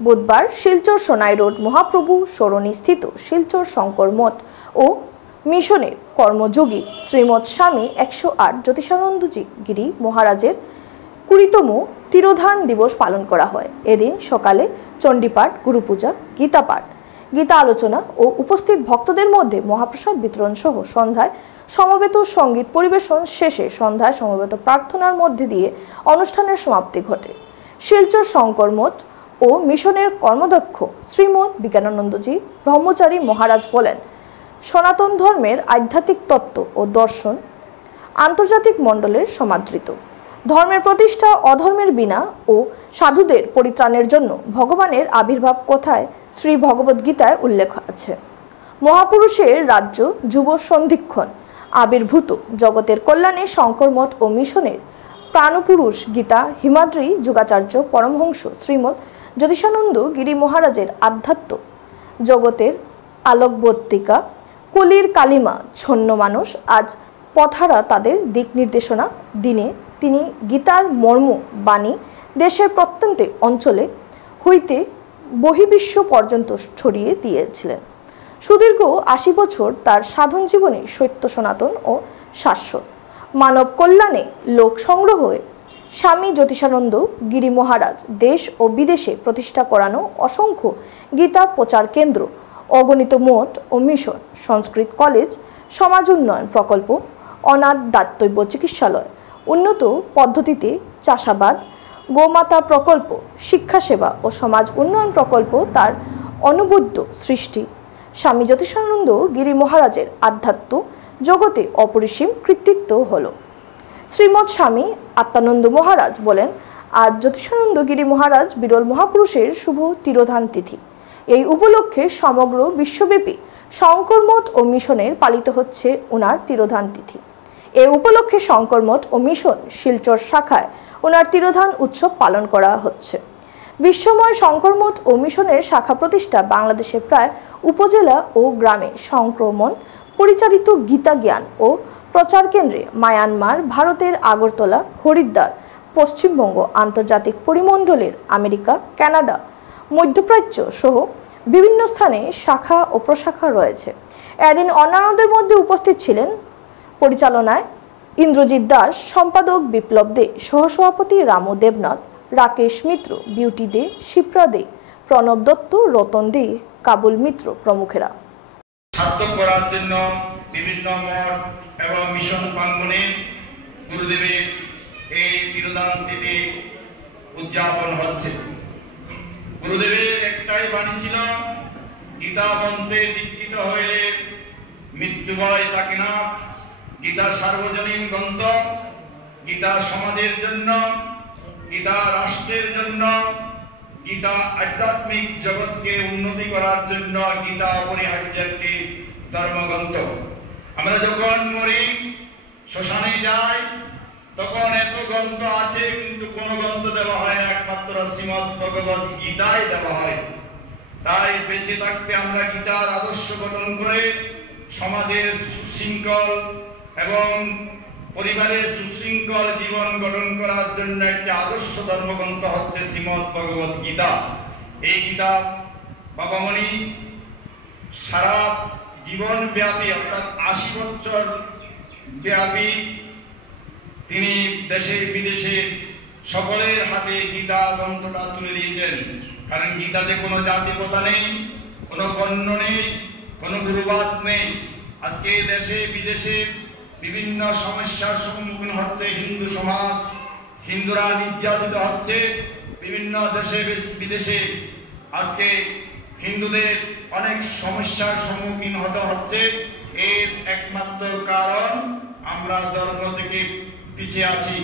বুধবার শিলচর সোনাই রোড মহাপ্রভু সরণি স্থিত শিলচর শঙ্কর মঠ ও মিশনের কর্মযোগী শ্রীমৎ স্বামী 108 জ্যোতিষানন্দজি গিরি মহারাজের 20তম তিরোধান দিবস পালন করা হয়। এদিন সকালে চণ্ডীপাঠ, গুরুপূজা, গীতাপাঠ, গীতা আলোচনা ও উপস্থিত ভক্তদের মধ্যে মহাপ্রসাদ বিতরণ সহ সন্ধ্যায় সমবেত সঙ্গীত পরিবেশন শেষে সন্ধ্যায় সমবেত প্রার্থনার মধ্যে দিয়ে অনুষ্ঠানের সমাপ্তি ঘটে। শিলচর শঙ্কর মঠ ও মিশনের কর্মদক্ষ শ্রীমৎ বিজ্ঞানানন্দজি ব্রহ্মচারী মহারাজ বলেন, সনাতন ধর্মের আধ্যাত্মিক তত্ত্ব ও দর্শন আন্তর্জাতিক মণ্ডলের সমাদৃত। ধর্মের প্রতিষ্ঠা অধর্মের বিনা ও সাধুদের পরিত্রাণের জন্য ভগবানের আবির্ভাব কথায় শ্রী ভগবদ্গীতায় উল্লেখ আছে। মহাপুরুষের রাজ্য যুব সন্ধিক্ষণ আবির্ভূত জগতের কল্যাণে শঙ্কর মঠ ও মিশনের প্রাণপুরুষ গীতা হিমাদ্রি যুগাচার্য পরমহংস শ্রীমৎ জ্যোতিষানন্দ গিরি মহারাজের আধ্যাত্ম জগতের আলোকবর্তিকা কলির কালিমা ছন্ন মানুষ আজ পথহারা তাদের দিক নির্দেশনা দিনে তিনি গীতার মর্ম বাণী দেশের প্রত্যন্ত অঞ্চলে হইতে বহির্বিশ্ব পর্যন্ত ছড়িয়ে দিয়েছিলেন। সুদীর্ঘ 80 বছর তার সাধন জীবনে সত্য সনাতন ও শাশ্বত মানব কল্যাণে লোক সংগ্রহে স্বামী জ্যোতিষানন্দ গিরি মহারাজ দেশ ও বিদেশে প্রতিষ্ঠা করানো অসংখ্য গীতা প্রচার কেন্দ্র, অগণিত মঠ ও মিশন, সংস্কৃত কলেজ, সমাজ উন্নয়ন প্রকল্প, অনাথ দাতব্য চিকিৎসালয়, উন্নত পদ্ধতিতে চাষাবাদ, গোমাতা প্রকল্প, শিক্ষা সেবা ও সমাজ উন্নয়ন প্রকল্প তার অনবদ্য সৃষ্টি। স্বামী জ্যোতিষানন্দ গিরি মহারাজের আধ্যাত্ম জগতে অপরিসীম কৃতিত্ব হল। শ্রীমৎ স্বামী আত্মানন্দ মহারাজ বলেন, আজ জ্যোতিষানন্দ গিরি মহারাজ বিরল মহাপুরুষের শুভ তিরোধান তিথি। এই উপলক্ষে সমগ্র বিশ্বব্যাপী শঙ্কর মঠ ও মিশনের পালিত হচ্ছে ওনার তিরোধান তিথি। এই উপলক্ষে শঙ্কর মঠ ও মিশন শিলচর শাখায় ওনার তিরোধান উৎসব পালন করা হচ্ছে। বিশ্বময় শঙ্কর মঠ ও মিশনের শাখা প্রতিষ্ঠা বাংলাদেশের প্রায় উপজেলা ও গ্রামে সংক্রমণ পরিচালিত গীতা জ্ঞান ও প্রচার কেন্দ্রে মায়ানমার, ভারতের আগরতলা, হরিদ্বার, পশ্চিমবঙ্গ, আন্তর্জাতিক পরিমণ্ডলের আমেরিকা, কানাডা, মধ্যপ্রাচ্য সহ বিভিন্ন স্থানে শাখা ও প্রশাখা রয়েছে। এদিন অন্যান্যদের মধ্যে উপস্থিত ছিলেন পরিচালনায় ইন্দ্রজিৎ দাস, সম্পাদক বিপ্লব দে, সহসভাপতি রামু দেবনাথ, রাকেশ মিত্র, বিউটি দে, শিপ্রা দে, প্রণব দত্ত, রতন দে, কাবুল মিত্র প্রমুখেরা। সার্থক করার জন্য বিভিন্ন মঠ এবং মিশন প্রাঙ্গণে গুরুদেবের এই তিরোধান তিথি উদযাপন হচ্ছে। গুরুদেবের একটাই বাণী ছিল, গীতা মন্ত্রে দীক্ষিত হইলে মৃত্যু ভয় থাকে না। গীতা সার্বজনীন গ্রন্থ, গীতা সমাজের জন্য, গীতা রাষ্ট্রের জন্য, গীতা আধ্যাত্মিক জগৎকে উন্নতি করার জন্য গীতা অপরিহার্য একটি ধর্মগ্রন্থ। আমরা যখন মরি, শ্মশানে যাই, তখন এত গ্রন্থ আছে কিন্তু কোন গ্রন্থ দেওয়া হয় না, একমাত্র শ্রীমৎ ভগবত গীতাই দেওয়া হয়। তাই বেঁচে থাকতে আমরা গীতার আদর্শ গঠন করে সমাজের সুশৃঙ্খল এবং পরিবারের সুশৃঙ্খল জীবন গঠন করার জন্য একটি আদর্শ ধর্মগ্রন্থ হচ্ছে শ্রীমৎ ভগবত গীতা। এই গীতা বাবামণি সারা জীবন ব্যাপী অর্থাৎ 80 বছর ব্যাপী তিনি দেশে বিদেশে সকলের হাতে গীতা গ্রন্থটা তুলে দিয়েছেন। কারণ গীতাতে কোনো জাতিপ্রথা নেই, কোনো বর্ণ নেই, কোনো গুরুবাদ নেই। আজকে দেশে বিদেশে বিভিন্ন সমস্যার সম্মুখীন হচ্ছে হিন্দু সমাজ, হিন্দুরা নির্যাতিত হচ্ছে বিভিন্ন দেশে বিদেশে। আজকে হিন্দুদের অনেক সমস্যার সম্মুখীন হতে হচ্ছে। এর একমাত্র কারণ আমরা ধর্ম থেকে পিছিয়ে আছি।